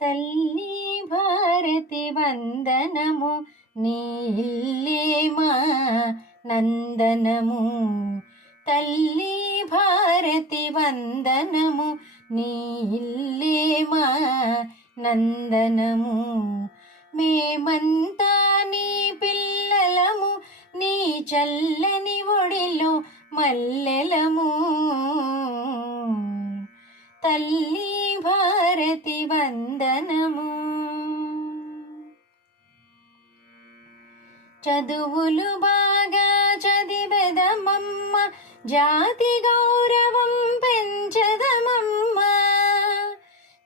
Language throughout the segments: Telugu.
తల్లి భారతి వందనము, నీ ఇల్లే మా నందనము. తల్లి భారతి వందనము, నీ ఇల్లే మా నందనము. మేమంతా నీ పిల్లలము, నీ చల్లని ఒడిలో మల్లెలము. తల్లి భారతి వందనము. చదువులు బాగా చదివెదమమ్మ, జాతి గౌరవం పెంచదమమ్మ.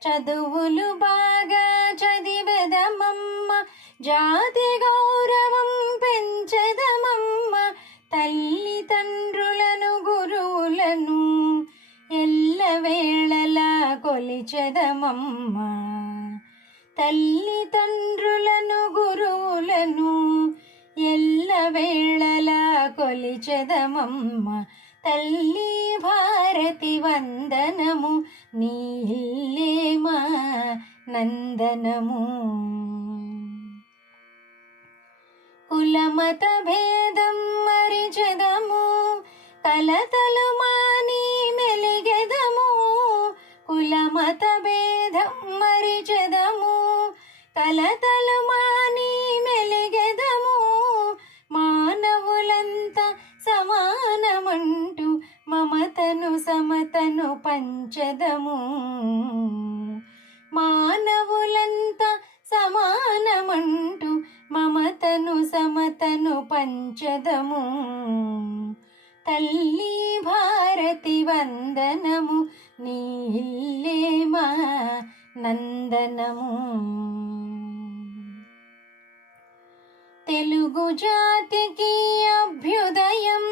చదువులు బాగా చదివెదమమ్మ, జాతి గౌరవం పెంచదమమ్మ. తల్లిదండ్రులను గురువులను ఎల్లవేళలా కొలిచెదమమ్మ. తల్లిదండ్రులను గురువులను ఎల్లవేళలా కొలిచెదమమ్మ. తల్లి భారతి వందనము, నీ ఇల్లే మా నందనము. కులమత భేదం మరిచెదము, కలతలు మాని మెలిగెదము. కులమత భేదం మరిచెదము, కలతలు మాని మెలిగెదము. మానవులంతా సమానమంటూ మమతను సమతను పంచదము. మానవులంతా సమానమంటూ మమతను సమతను పంచదము. తల్లి భారతి వందనము, నీ ఇల్లే మా నందనము. తెలుగు జాతికి అభ్యుదయం,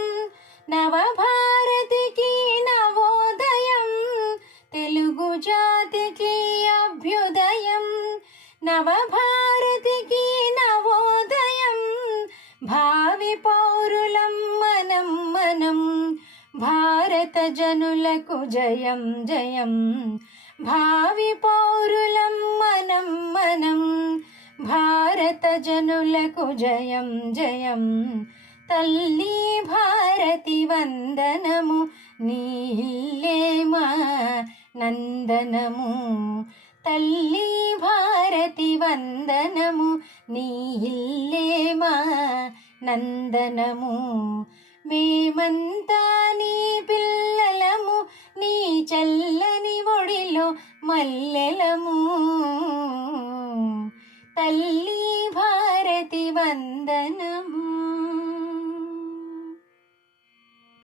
నవభారతికి నవోదయం. తెలుగు జాతికి అభ్యుదయం, నవభారతికి నవోదయం. భావి పౌరులం మనం మనం, భారత జనులకు జయం జయం. భావి పౌరులం మనం మనం, భారత జనులకు జయం జయం. తల్లి భారతి వందనము, నీ ఇల్లే మా నందనము. తల్లి భారతి వందనము, నీ ఇల్లే మా నందనము. మేమంతా నీ పిల్లలము, నీ చల్లని ఒడిలో మల్లెలము. తల్లి భారతి వందనము.